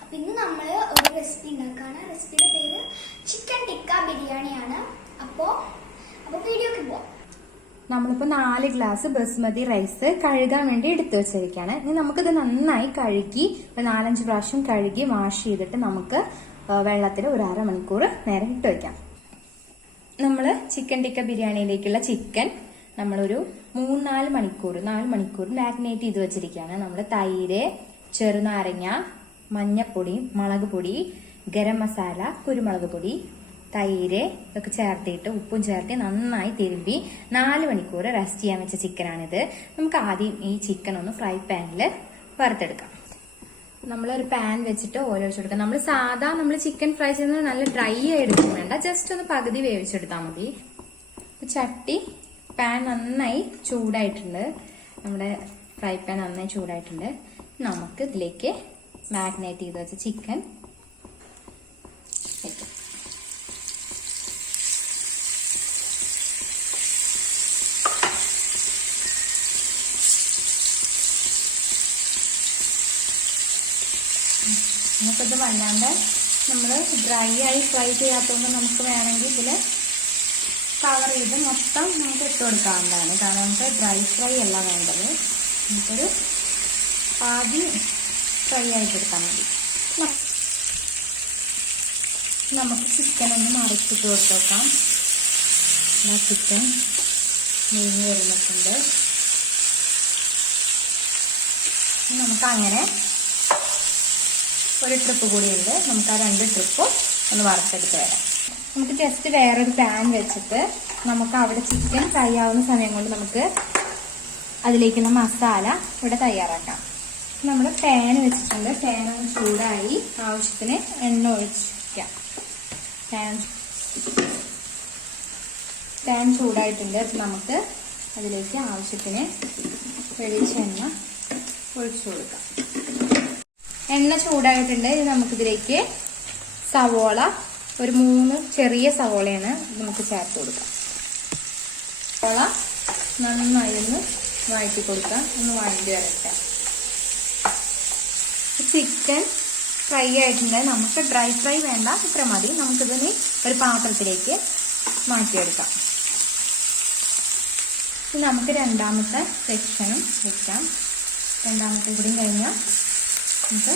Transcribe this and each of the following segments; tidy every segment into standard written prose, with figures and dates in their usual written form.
അപ്പോൾ ഇന്ന് നമ്മൾ ഒരു റെസിപ്പി ഉണ്ടാക്കുകയാണ്. റെസിപ്പിയുടെ പേര് ചിക്കൻ ടിക്ക ബിരിയാണിയാണ്. അപ്പോൾ വീഡിയോക്ക് പോവാം. നമ്മളിപ്പോൾ 4 ഗ്ലാസ് ബസ്മതി റൈസ് കഴുകാൻ വേണ്ടി എടുത്തു വെച്ചിരിക്കുകയാണ്. ഇനി നമുക്കിത് നന്നായി കഴുകി 4-5 പ്രാവശ്യം കഴുകി വാഷ് ചെയ്തിട്ട് നമുക്ക് വെള്ളത്തിൽ ഒരു അരമണിക്കൂർ നേരം ഇട്ട് വയ്ക്കാം. നമ്മൾ ചിക്കൻ ടിക്ക ബിരിയാണിയിലേക്കുള്ള ചിക്കൻ നമ്മളൊരു 4 മണിക്കൂർ മാരിനേറ്റ് ചെയ്ത് വെച്ചിരിക്കുകയാണ്. നമ്മൾ തൈര്, ചെറുനാരങ്ങ, മഞ്ഞപ്പൊടി, മുളക് പൊടി, ഗരം മസാല, കുരുമുളക് പൊടി, തൈര് ഇതൊക്കെ ചേർത്തിട്ട് ഉപ്പും ചേർത്ത് നന്നായി തിരുമ്പി 4 മണിക്കൂർ റെസ്റ്റ് ചെയ്യാൻ വെച്ച ചിക്കനാണിത്. നമുക്ക് ആദ്യം ഈ ചിക്കൻ ഒന്ന് ഫ്രൈ പാനിൽ വറുത്തെടുക്കാം. നമ്മളൊരു പാൻ വെച്ചിട്ട് ഓയിൽ ഒഴിച്ചു കൊടുക്കാം. നമ്മൾ ചിക്കൻ ഫ്രൈ ചെയ്യുന്നത് നല്ല ഡ്രൈ ആയി എടുക്കും വേണ്ട, ജസ്റ്റ് ഒന്ന് പകുതി വേവിച്ചെടുത്താൽ മതി. ചട്ടി പാൻ നന്നായി ചൂടായിട്ടുണ്ട്. നമ്മുടെ ഫ്രൈ പാൻ നന്നായി ചൂടായിട്ടുണ്ട്. നമുക്ക് ഇതിലേക്ക് മാരിനേറ്റ് ചെയ്ത് വെച്ച ചിക്കൻ വെക്കാം. നമുക്കിത് വല്ലാണ്ട് നമ്മൾ ഡ്രൈ ആയി ഫ്രൈ ചെയ്യാത്തതുകൊണ്ട് നമുക്ക് വേണമെങ്കിൽ ഇതിൽ കവർ ചെയ്ത് മൊത്തം നമുക്ക് ഇട്ട് കൊടുക്കാവുന്നതാണ്. കാരണം നമുക്ക് ഡ്രൈ ഫ്രൈ അല്ല വേണ്ടത്, നമുക്കൊരു ആദ്യം ഫ്രൈ ആയിട്ട് എടുത്താൽ മതി. നമുക്ക് ചിക്കൻ ഒന്ന് മറിച്ചിട്ട് കൊടുത്ത് നോക്കാം. ചിക്കൻ നെയ്യ് വരുന്നിട്ടുണ്ട്. നമുക്ക് അങ്ങനെ ഒരു ട്രിപ്പ് കൂടിയുണ്ട്. നമുക്ക് ആ 2 ട്രിപ്പും ഒന്ന് വറുത്തെടുത്ത് വരാം. നമുക്ക് ജസ്റ്റ് വേറൊരു പാൻ വെച്ചിട്ട് നമുക്ക് അവിടെ ചിക്കൻ ഫ്രൈ ആവുന്ന സമയം കൊണ്ട് നമുക്ക് അതിലേക്കുള്ള മസാല ഇവിടെ തയ്യാറാക്കാം. നമ്മൾ പാൻ വെച്ചിട്ടുണ്ട്. പാൻ ഒന്ന് ചൂടായി ആവശ്യത്തിന് എണ്ണ ഒഴിക്കാം. പാൻ ചൂടായിട്ടുണ്ട്. അപ്പം നമുക്ക് അതിലേക്ക് ആവശ്യത്തിന് വെളിച്ചെണ്ണ ഒഴിച്ചു കൊടുക്കാം. എണ്ണ ചൂടായിട്ടുണ്ട്. ഇത് നമുക്കിതിലേക്ക് സവോള, ഒരു 3 ചെറിയ സവോളയാണ് നമുക്ക് ചേർത്ത് കൊടുക്കാം. സവോള നന്നായി ഒന്ന് വഴറ്റി കൊടുക്കാം. ഒന്ന് വഴറ്റി വരട്ടെ. ചിക്കൻ ഫ്രൈ ആയിട്ടുണ്ട്. നമുക്ക് ഡ്രൈ ഫ്രൈ വേണ്ട, ഇത്ര മതി. നമുക്കിതിന് ഒരു പാത്രത്തിലേക്ക് മാറ്റിയെടുക്കാം. നമുക്ക് രണ്ടാമത്തെ സെക്ഷനും വെക്കാം. രണ്ടാമത്തെ കൂടി കഴിഞ്ഞാൽ നമുക്ക്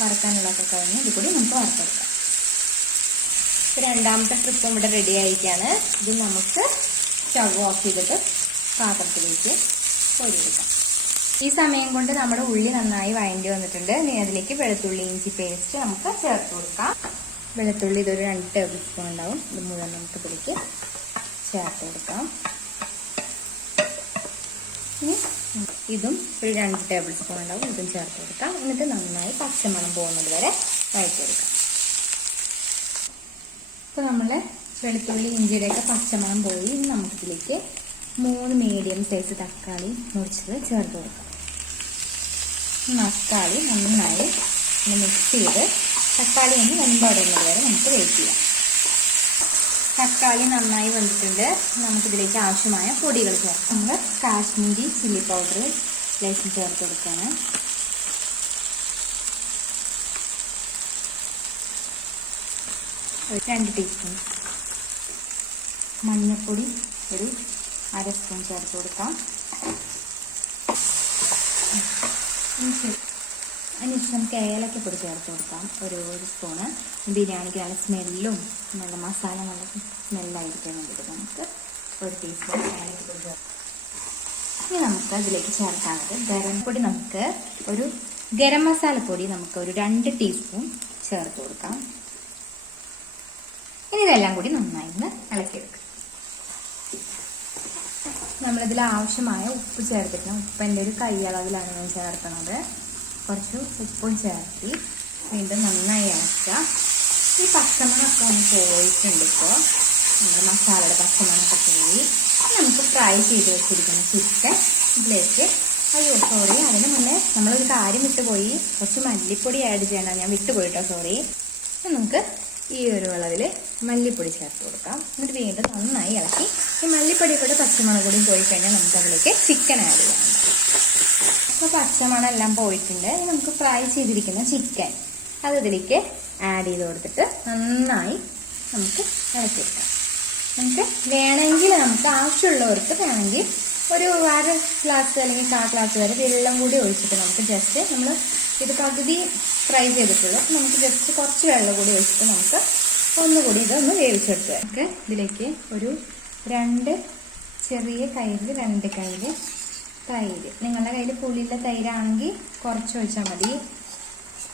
വറുക്കാനുള്ളതൊക്കെ കഴിഞ്ഞ് ഇത് കൂടി നമുക്ക് വറുത്തെടുക്കാം. രണ്ടാമത്തെ ട്രിപ്പും ഇവിടെ റെഡി ആയിരിക്കുകയാണ്. ഇത് നമുക്ക് സ്റ്റവ് ഓഫ് ചെയ്തിട്ട് പാത്രത്തിലേക്ക് കോരിയെടുക്കാം. ഈ സമയം കൊണ്ട് നമ്മുടെ ഉള്ളി നന്നായി വഴണ്ടി വന്നിട്ടുണ്ട്. ഇനി അതിലേക്ക് വെളുത്തുള്ളി ഇഞ്ചി പേസ്റ്റ് നമുക്ക് ചേർത്ത് കൊടുക്കാം. വെളുത്തുള്ളി ഇതൊരു 2 ടേബിൾ സ്പൂൺ ഉണ്ടാവും. ഇത് മുഴുവൻ നമുക്ക് ഇതിലേക്ക് ചേർത്ത് കൊടുക്കാം. ഇനി ഇതും ഒരു 2 ടേബിൾ സ്പൂൺ ഉണ്ടാവും. ഇതും ചേർത്ത് കൊടുക്കാം. എന്നിട്ട് നന്നായി പച്ചമണം പോകുന്നത് വരെ വഴറ്റിയെടുക്കാം. ഇപ്പോൾ നമ്മൾ വെളുത്തുള്ളി ഇഞ്ചിയുടെയൊക്കെ പച്ചമണം പോയി. ഇനി നമുക്കിതിലേക്ക് 3 മീഡിയം സൈസ് തക്കാളി മുറിച്ചത് ചേർത്ത് കൊടുക്കാം. തക്കാളി നന്നായി മിക്സ് ചെയ്ത് തക്കാളി ഒന്ന് വെന്തോടുന്നത് വരെ നമുക്ക് വെയിറ്റ് ചെയ്യാം. തക്കാളി നന്നായി വെന്തിട്ടുണ്ട്. നമുക്കിതിലേക്ക് ആവശ്യമായ പൊടികൾ ചേർക്കാം. നമ്മൾ കാശ്മീരി ചില്ലി പൗഡർ ലേശം ചേർത്ത് കൊടുക്കുകയാണ്. ഒരു 2 ടീസ്പൂൺ മഞ്ഞൾപ്പൊടി ഒരു 1/2 സ്പൂൺ ചേർത്ത് കൊടുക്കാം. അതിനുശേഷം നമുക്ക് ഏലക്കപ്പൊടി ചേർത്ത് കൊടുക്കാം. ഒരു സ്പൂണ്. ബിരിയാണിക്ക് നല്ല സ്മെല്ലും നല്ല മസാല നല്ല സ്മെല്ലായിരിക്കാൻ വേണ്ടിയിട്ട് നമുക്ക് 1 ടീസ്പൂൺ ഏലക്കപ്പൊടി ചേർക്കാം. ഇനി നമുക്ക് അതിലേക്ക് ചേർക്കാനുള്ളത് ഗരം പൊടി. നമുക്ക് ഒരു ഗരം മസാലപ്പൊടി നമുക്ക് ഒരു 2 ടീസ്പൂൺ ചേർത്ത് കൊടുക്കാം. ഇനി ഇതെല്ലാം കൂടി നന്നായി ഒന്ന് ഇളക്കിയെടുക്കാം. നമ്മളിതിൽ ആവശ്യമായ ഉപ്പ് ചേർത്തിട്ട്, ഉപ്പിൻ്റെ ഒരു കൈയളവിലാണ് ഞാൻ ചേർക്കുന്നത്. കുറച്ച് ഉപ്പും ചേർത്തി വീണ്ടും നന്നായി ഇളക്കുക. ഈ പച്ചമണമൊക്കെ ഒന്ന് പോയിട്ടുണ്ട്. ഇപ്പോൾ നമ്മുടെ മസാലയുടെ പച്ചമണമൊക്കെ പോയി. നമുക്ക് ഫ്രൈ ചെയ്ത് വെച്ചിരിക്കുന്ന ചിക്കൻ ഇതിലേക്ക്, സോറി അതിന് മുന്നേ നമ്മളൊരു കാര്യം വിട്ടുപോയി. കുറച്ച് മല്ലിപ്പൊടി ആഡ് ചെയ്യണം, ഞാൻ വിട്ടുപോയിട്ടോ, സോറി. നമുക്ക് ഈ ഒരു അളവിൽ മല്ലിപ്പൊടി ചേർത്ത് കൊടുക്കാം. എന്നിട്ട് വീണ്ടും നന്നായി ഇളക്കി ഈ മല്ലിപ്പൊടി കൂടെ പച്ചമണം കൂടി പോയി കഴിഞ്ഞാൽ നമുക്ക് അതിലേക്ക് ചിക്കൻ ആഡ് ചെയ്യാം. അപ്പോൾ പച്ചമണം എല്ലാം പോയിട്ടുണ്ട്. ഇനി നമുക്ക് ഫ്രൈ ചെയ്തിരിക്കുന്ന ചിക്കൻ അത് ഇതിലേക്ക് ആഡ് ചെയ്ത് കൊടുത്തിട്ട് നന്നായി നമുക്ക് ഇളക്കിയെടുക്കാം. നമുക്ക് വേണമെങ്കിൽ നമുക്ക് ആവശ്യമുള്ളവർക്ക് വേണമെങ്കിൽ ഒരു 1/2 ഗ്ലാസ് അല്ലെങ്കിൽ 1/4 ഗ്ലാസ് വരെ വെള്ളം കൂടി ഒഴിച്ചിട്ട് നമുക്ക് ജസ്റ്റ് നമ്മൾ ഇത് പകുതി ഫ്രൈ ചെയ്തിട്ടുള്ളൂ. നമുക്ക് ജസ്റ്റ് കുറച്ച് വെള്ളം കൂടി ഒഴിച്ചിട്ട് നമുക്ക് ഒന്നുകൂടി ഇതൊന്ന് വേവിച്ചെടുക്കുക. നമുക്ക് ഇതിലേക്ക് ഒരു 2 ചെറിയ കയ്യിൽ 2 കയ്യിൽ തൈര്, നിങ്ങളുടെ കയ്യിൽ പുളിയുള്ള തൈരാണെങ്കിൽ കുറച്ച് ഒഴിച്ചാൽ മതി.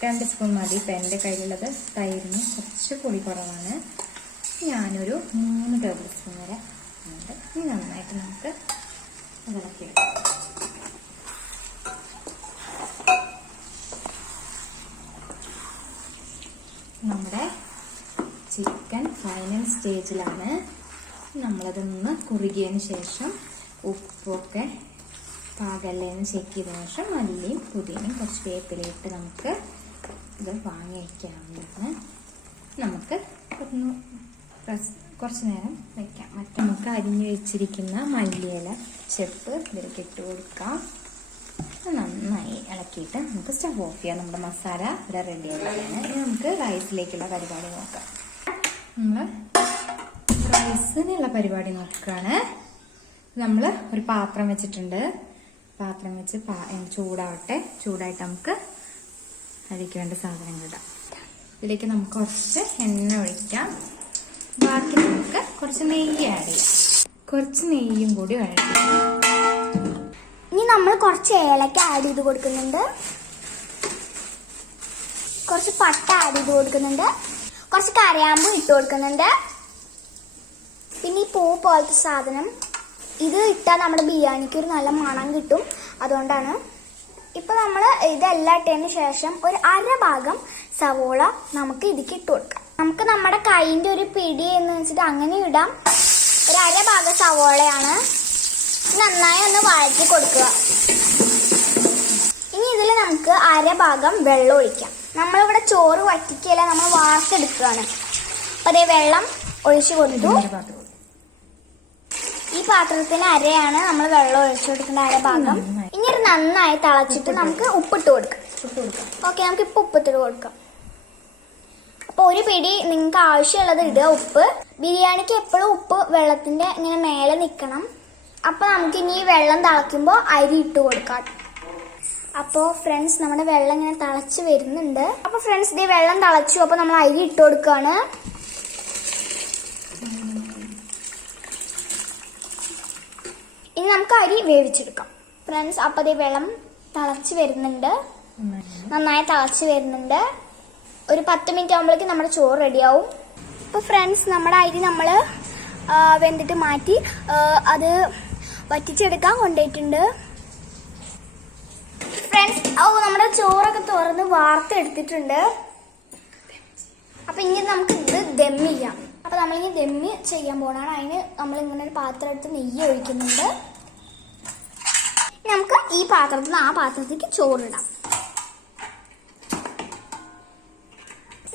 2 സ്പൂൺ മതി. ഇപ്പം എൻ്റെ കയ്യിലുള്ളത് തൈരിന് കുറച്ച് പുളി കുറവാണ്. ഞാനൊരു 3 ടേബിൾ സ്പൂൺ വരെ ഉണ്ട്. ഇനി നന്നായിട്ട് നമുക്ക് ഇളക്കിയെടുക്കാം. നമ്മുടെ ചിക്കൻ ഫൈനൽ സ്റ്റേജിലാണ്. നമ്മളതൊന്ന് കുറുകിയതിന് ശേഷം ഉപ്പൊക്കെ പാകല്ലേന്ന് ചെക്ക് ചെയ്തതിന് ശേഷം മല്ലിയും പുതിനയും കുറച്ച് വേപ്പിലയിട്ട് നമുക്ക് ഇത് വാങ്ങി വയ്ക്കാവുന്നതാണ്. നമുക്ക് ഒന്ന് കുറച്ച് നേരം വയ്ക്കാം. മറ്റേ നമുക്ക് അരിഞ്ഞു വെച്ചിരിക്കുന്ന മല്ലിയില ചെപ്പ് ഇതിലേക്ക് ഇട്ട് കൊടുക്കാം. നന്നായി ഇളക്കിയിട്ട് നമുക്ക് സ്റ്റവ് ഓഫ് ചെയ്യാം. നമ്മുടെ മസാല ഇവിടെ റെഡി ആയിരിക്കുകയാണ്. ഇനി നമുക്ക് റൈസിലേക്കുള്ള പരിപാടി നോക്കാം. നമ്മൾ റൈസിനുള്ള പരിപാടി നോക്കുകയാണ്. നമ്മൾ ഒരു പാത്രം വെച്ചിട്ടുണ്ട്. പാത്രം വെച്ച് ചൂടാവട്ടെ. ചൂടായിട്ട് നമുക്ക് അതിലേക്ക് വേണ്ട സാധനങ്ങൾ ഇടാം. ഇതിലേക്ക് നമുക്ക് കുറച്ച് എണ്ണ ഒഴിക്കാം. ബാക്കി നമുക്ക് കുറച്ച് നെയ്യ് ആഡ് ചെയ്യാം. കുറച്ച് നെയ്യും കൂടി ഒഴിക്കാം. ഇനി നമ്മൾ കുറച്ച് ഏലക്ക ആഡ് ചെയ്ത് കൊടുക്കുന്നുണ്ട്, കുറച്ച് പട്ട ആഡ് ചെയ്ത് കൊടുക്കുന്നുണ്ട്, കുറച്ച് കരയാമ്പൂ ഇട്ട് കൊടുക്കുന്നുണ്ട്. പിന്നെ ഈ പൂ പോലത്തെ സാധനം ഇത് ഇട്ടാൽ നമ്മുടെ ബിരിയാണിക്ക് ഒരു നല്ല മണം കിട്ടും. അതുകൊണ്ടാണ്. ഇപ്പൊ നമ്മൾ ഇതെല്ലാം ഇട്ടതിന് ശേഷം ഒരു 1/2 ഭാഗം സവോള നമുക്ക് ഇതിക്ക് ഇട്ട് കൊടുക്കാം. നമുക്ക് നമ്മുടെ കൈന്റെ ഒരു പിടി എന്ന് വെച്ചിട്ട് അങ്ങനെ ഇടാം. ഒരു 1/2 ഭാഗം സവോളയാണ്. നന്നായി ഒന്ന് വഴറ്റി കൊടുക്കുക. ഇനി ഇതിൽ നമുക്ക് 1/2 ഭാഗം വെള്ളം ഒഴിക്കാം. നമ്മളിവിടെ ചോറ് വറ്റിക്കല്ല, നമ്മൾ വാർത്തെടുക്കുകയാണ്. അപ്പൊ അതേ വെള്ളം ഒഴിച്ചു കൊടുത്തു. ഈ പാത്രത്തിന് അരയാണ് നമ്മൾ വെള്ളം ഒഴിച്ചു കൊടുക്കേണ്ട 1/2 ഭാഗം. ഇനി ഇത് നന്നായി തിളച്ചിട്ട് നമുക്ക് ഉപ്പിട്ട് കൊടുക്കാം. ഓക്കെ, നമുക്ക് ഇപ്പൊ ഉപ്പിട്ട് കൊടുക്കാം. അപ്പൊ ഒരു പിടി നിങ്ങൾക്ക് ആവശ്യമുള്ളത് ഇടുക ഉപ്പ്. ബിരിയാണിക്ക് എപ്പോഴും ഉപ്പ് വെള്ളത്തിന്റെ ഇങ്ങനെ മേലെ നിൽക്കണം. അപ്പൊ നമുക്ക് ഇനി വെള്ളം തിളയ്ക്കുമ്പോൾ അരി ഇട്ട് കൊടുക്കാം. അപ്പോൾ ഫ്രണ്ട്സ് നമ്മുടെ വെള്ളം ഇങ്ങനെ തിളച്ച് വരുന്നുണ്ട്. അപ്പൊ ഫ്രണ്ട്സ് ഇതേ വെള്ളം തിളച്ചു. അപ്പൊ നമ്മൾ അരി ഇട്ട് കൊടുക്കുകയാണ്. ഇനി നമുക്ക് അരി വേവിച്ചെടുക്കാം ഫ്രണ്ട്സ്. അപ്പൊ അതേ വെള്ളം തിളച്ച് വരുന്നുണ്ട്, നന്നായി തിളച്ച് വരുന്നുണ്ട്. ഒരു 10 മിനിറ്റ് ആകുമ്പോഴേക്കും നമ്മുടെ ചോറ് റെഡിയാവും. അപ്പൊ ഫ്രണ്ട്സ് നമ്മുടെ അരി നമ്മൾ വെന്തിട്ട് മാറ്റി അത് വറ്റിച്ചെടുക്കാൻ കൊണ്ടുപോയിട്ടുണ്ട്. ഫ്രണ്ട്സ് നമ്മുടെ ചോറൊക്കെ തുറന്ന് വാർത്തെടുത്തിട്ടുണ്ട്. അപ്പൊ ഇനി നമുക്ക് ഇത് ദം ചെയ്യാം. അപ്പൊ നമ്മളിനി ദമ്മ് ചെയ്യാൻ പോകണം. അതിന് നമ്മൾ ഇങ്ങനെ ഒരു പാത്രം എടുത്ത് നെയ്യ് ഒഴിക്കുന്നുണ്ട്. നമുക്ക് ഈ പാത്രത്തിൽ നിന്ന് ആ പാത്രത്തിലേക്ക് ചോറിടാം.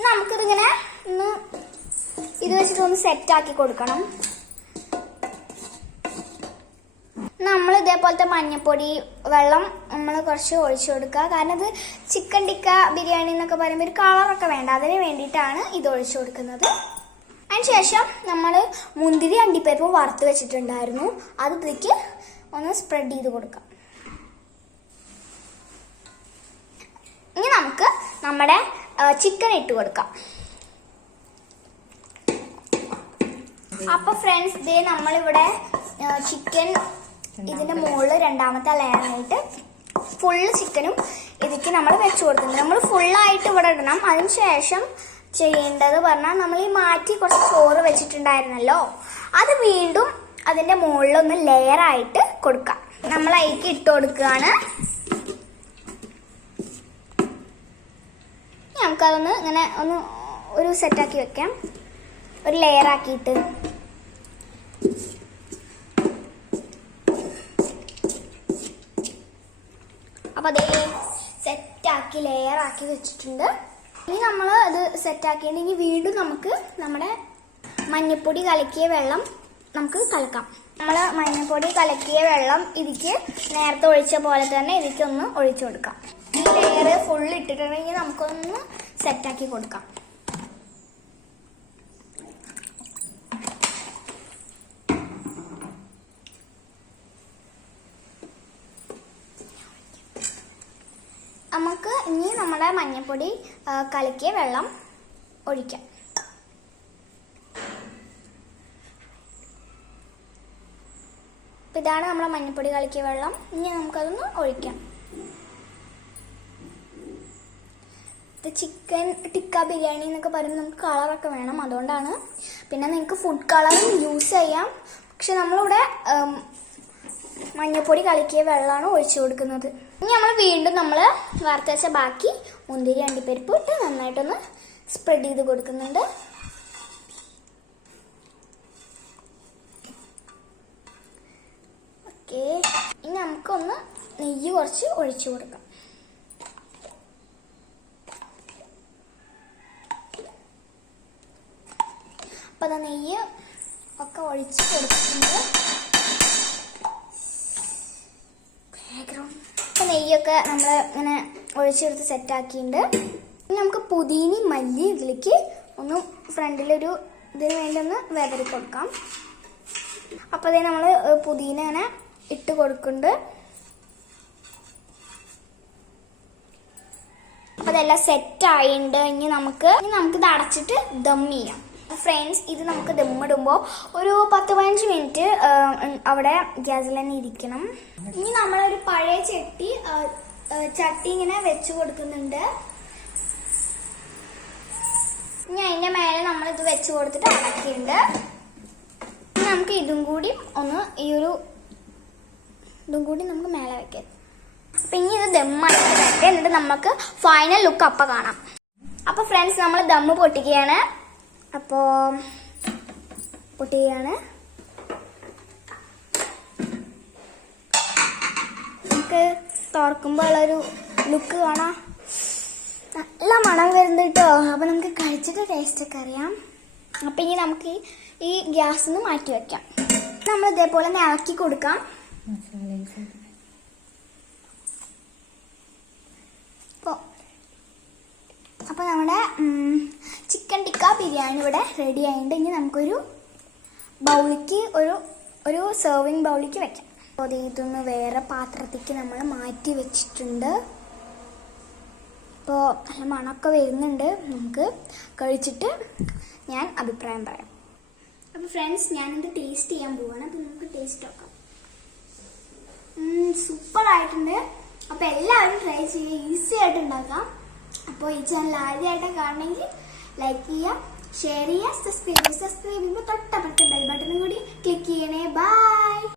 നമുക്കിതിങ്ങനെ ഒന്ന് ഇത് വെച്ചിട്ടൊന്ന് സെറ്റാക്കി കൊടുക്കണം. നമ്മൾ ഇതേപോലത്തെ മഞ്ഞപ്പൊടി വെള്ളം നമ്മൾ കുറച്ച് ഒഴിച്ചു കൊടുക്കുക. കാരണം ഇത് ചിക്കൻ ടിക്ക ബിരിയാണി എന്നൊക്കെ പറയുമ്പോൾ ഒരു കളറൊക്കെ വേണ്ട, അതിന് വേണ്ടിയിട്ടാണ് ഇത് ഒഴിച്ചു കൊടുക്കുന്നത്. അതിനുശേഷം നമ്മൾ മുന്തിരി അണ്ടിപ്പരിപ്പ് വറുത്ത് വെച്ചിട്ടുണ്ടായിരുന്നു, അത് ഇതിലേക്ക് ഒന്ന് സ്പ്രെഡ് ചെയ്ത് കൊടുക്കാം. ഇനി നമുക്ക് നമ്മുടെ ചിക്കൻ ഇട്ട് കൊടുക്കാം. അപ്പൊ ഫ്രണ്ട്സ് ഇതേ നമ്മളിവിടെ ചിക്കൻ ഇതിന്റെ മുകളിൽ രണ്ടാമത്തെ ലെയറായിട്ട് ഫുള്ള് ചിക്കനും ഇതിക്ക് നമ്മൾ വെച്ചു കൊടുക്കുന്നത്. നമ്മൾ ഫുള്ളായിട്ട് ഇവിടെ ഇടണം. അതിനുശേഷം ചെയ്യേണ്ടത് പറഞ്ഞാൽ നമ്മൾ ഈ മാറ്റി കുറച്ച് ചോറ് വെച്ചിട്ടുണ്ടായിരുന്നല്ലോ, അത് വീണ്ടും അതിന്റെ മുകളിലൊന്ന് ലെയറായിട്ട് കൊടുക്കാം. നമ്മൾ അതിലേക്ക് ഇട്ട് കൊടുക്കുകയാണ്. നമുക്കതൊന്ന് ഇങ്ങനെ ഒന്ന് ഒരു സെറ്റാക്കി വെക്കാം, ഒരു ലെയറാക്കിയിട്ട്. അപ്പൊ അതേ സെറ്റാക്കി ലെയറാക്കി വെച്ചിട്ടുണ്ട്. ഇനി നമ്മൾ അത് സെറ്റാക്കിയിട്ടുണ്ടെങ്കിൽ വീണ്ടും നമുക്ക് നമ്മുടെ മഞ്ഞപ്പൊടി കലക്കിയ വെള്ളം നമുക്ക് കലക്കാം. നമ്മൾ മഞ്ഞപ്പൊടി കലക്കിയ വെള്ളം ഇതിക്ക് നേരത്തെ ഒഴിച്ച പോലെ തന്നെ ഇതിക്കൊന്ന് ഒഴിച്ചു കൊടുക്കാം. ഈ ലെയർ ഫുൾ ഇട്ടിട്ടുണ്ടെങ്കിൽ നമുക്കൊന്ന് സെറ്റാക്കി കൊടുക്കാം. നമുക്ക് ഇനി നമ്മുടെ മഞ്ഞൾപ്പൊടി കലക്കിയ വെള്ളം ഒഴിക്കാം. ഇതാണ് നമ്മുടെ മഞ്ഞൾപ്പൊടി കലക്കിയ വെള്ളം. ഇനി നമുക്കതൊന്ന് ഒഴിക്കാം. ഇത് ചിക്കൻ ടിക്ക ബിരിയാണി എന്നൊക്കെ പറയുമ്പോൾ നമുക്ക് കളറൊക്കെ വേണം, അതുകൊണ്ടാണ്. പിന്നെ നിങ്ങൾക്ക് ഫുഡ് കളറും യൂസ് ചെയ്യാം. പക്ഷെ നമ്മളിവിടെ മഞ്ഞൾപ്പൊടി കലക്കിയ വെള്ളമാണ് ഒഴിച്ചു കൊടുക്കുന്നത്. ഇനി നമ്മൾ വീണ്ടും വറുത്ത് വെച്ച ബാക്കി മുന്തിരി അണ്ടിപ്പരിപ്പ് ഇട്ട് നന്നായിട്ടൊന്ന് സ്പ്രെഡ് ചെയ്ത് കൊടുക്കുന്നുണ്ട്. ഓക്കെ, ഇനി നമുക്കൊന്ന് നെയ്യ് കുറച്ച് ഒഴിച്ചു കൊടുക്കാം. അപ്പം അത് നെയ്യ് ഒക്കെ ഒഴിച്ച് കൊടുക്കുന്നുണ്ട്. അപ്പം നെയ്യൊക്കെ നമ്മൾ ഇങ്ങനെ ഒഴിച്ചെടുത്ത് സെറ്റാക്കിയിട്ടുണ്ട്. ഇനി നമുക്ക് പുതിന മല്ലി ഇതിലേക്ക് ഒന്ന് ഫ്രണ്ടിലൊരു ഇതിന് വേണ്ടി ഒന്ന് വെതറി കൊടുക്കാം. അപ്പോൾ അതേ നമ്മൾ പുതിന ഇങ്ങനെ ഇട്ട് കൊടുക്കുന്നുണ്ട്. അപ്പോൾ അതെല്ലാം സെറ്റായിട്ടുണ്ട്. ഇനി നമുക്ക് ഇത് അടച്ചിട്ട് ദം ചെയ്യാം. ഫ്രണ്ട്സ്, ഇത് നമുക്ക് ദമ്മിടുമ്പോൾ ഒരു 10-15 മിനിറ്റ് അവിടെ ഗ്യാസിൽ തന്നെ ഇരിക്കണം. ഇനി നമ്മളൊരു പഴയ ചട്ടി ഇങ്ങനെ വെച്ച് കൊടുക്കുന്നുണ്ട്. ഇനി അതിൻ്റെ മേലെ നമ്മളിത് വെച്ച് കൊടുത്തിട്ട് അടക്കിയിട്ടുണ്ട്. ഇനി നമുക്ക് ഇതും കൂടി നമുക്ക് മേലെ വെക്കാം. അപ്പം ഇനി ഇത് ദമ്മായിട്ട് വരട്ടെ, എന്നിട്ട് നമുക്ക് ഫൈനൽ ലുക്ക് അപ്പം കാണാം. അപ്പോൾ ഫ്രണ്ട്സ്, നമ്മൾ ദമ്മ് പൊട്ടിക്കുകയാണ്. നമുക്ക് തുറക്കുമ്പോൾ ഉള്ളൊരു ലുക്ക് കാണാം. നല്ല മണം വരുന്നുണ്ട് കേട്ടോ. അപ്പം നമുക്ക് കഴിച്ചിട്ട് ടേസ്റ്റൊക്കെ അറിയാം. അപ്പം ഇനി നമുക്ക് ഈ ഗ്യാസിൽ നിന്ന് മാറ്റി വയ്ക്കാം. നമ്മൾ ഇതേപോലെ ഇളക്കി കൊടുക്കാം. അപ്പോൾ നമ്മുടെ ചിക്കൻ ടിക്ക ബിരിയാണി ഇവിടെ റെഡി ആയിട്ടുണ്ട്. ഇനി നമുക്കൊരു ബൗളിക്ക് ഒരു സെർവിങ് ബൗളിക്ക് വെക്കാം. അപ്പോൾ ഇതൊന്ന് വേറെ പാത്രത്തേക്ക് നമ്മൾ മാറ്റി വെച്ചിട്ടുണ്ട്. അപ്പോൾ നല്ല മണമൊക്കെ വരുന്നുണ്ട്. നമുക്ക് കഴിച്ചിട്ട് ഞാൻ അഭിപ്രായം പറയാം. അപ്പോൾ ഫ്രണ്ട്സ്, ഞാനിത് ടേസ്റ്റ് ചെയ്യാൻ പോവാണ്. അപ്പോൾ നമുക്ക് ടേസ്റ്റ് നോക്കാം. സൂപ്പറായിട്ടുണ്ട്. അപ്പോൾ എല്ലാവരും ട്രൈ ചെയ്യുക, ഈസി ആയിട്ട് ഉണ്ടാക്കാം. അപ്പോൾ ഈ ചാനൽ ആദ്യമായിട്ട് കാണണമെങ്കിൽ ലൈക്ക് ചെയ്യുക, ഷെയർ ചെയ്യുക, സബ്സ്ക്രൈബ് ചെയ്യുമ്പോൾ തൊട്ടപ്പുറത്ത്